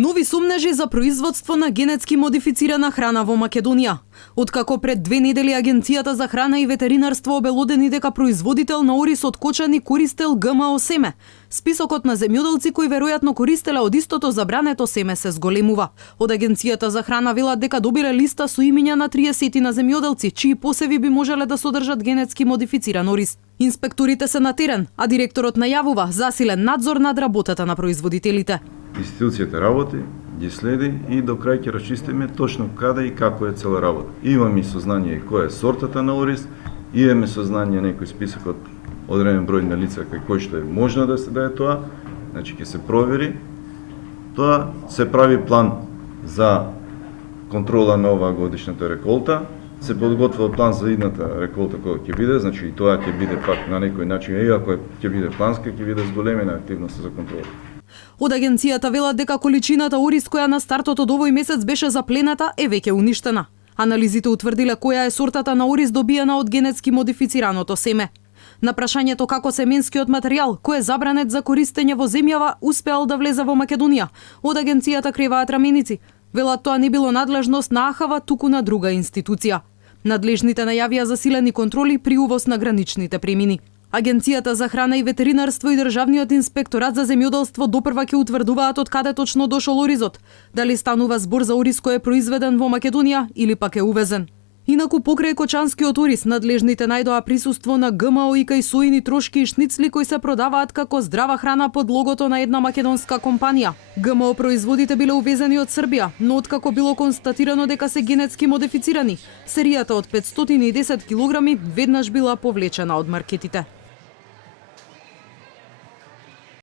Нови сомнежи за производство на генетски модифицирана храна во Македонија. Откако пред 2 недели Агенцијата за храна и ветеринарство обелодени дека производител на ориз од кочани користел ГМО семе, списокот на земјоделци кои веројатно користеле од истото забрането семе се зголемува. Од Агенцијата за храна велат дека добиле листа со имиња на 30 на земјоделци чии посеви би можеле да содржат генетски модифициран ориз. Инспекторите се на терен, а директорот најавува засилен надзор над работата на производителите. Институцијата работи, ги следи и до крај ќе расчистиме точно каде и како е цела работа. Имаме сознание која е сортата на ориз, имаме сознание некој список од одреден број на лица кој што е можно да е тоа, значи ќе се провери. Тоа се прави план за контрола на оваа годишната реколта, се подготвува план за идната реколта која ќе биде, значи и тоа ќе биде пак на некој начин, иако ќе биде планска, ќе биде зголемена активност за контрола. Од агенцијата велат дека количината ориз која на стартот од овој месец беше заплената е веќе уништена. Анализите утврдиле која е сортата на ориз добиена од генетски модифицираното семе. На прашањето како семенскиот материјал, кој е забранет за користење во земјава, успеал да влезе во Македонија, од агенцијата криваат раменици. Велат тоа не било надлежност на АХВ, туку на друга институција. Надлежните најавија засилени контроли при увоз на граничните премини. Агенцијата за храна и ветеринарство и Државниот инспекторат за земјоделство допрва ќе утврдуваат од каде точно дошол оризот, дали станува збор за ориз кој е произведен во Македонија или пак е увезен. Инаку покрај кочанскиот ориз, надлежните најдоа присуство на ГМО и кај соини трошки и шницли кои се продаваат како здрава храна под логото на една македонска компанија. ГМО производите биле увезени од Србија, но откако било констатирано дека се генетски модифицирани, серијата од 510 килограми веднаш била повлечена од маркетите.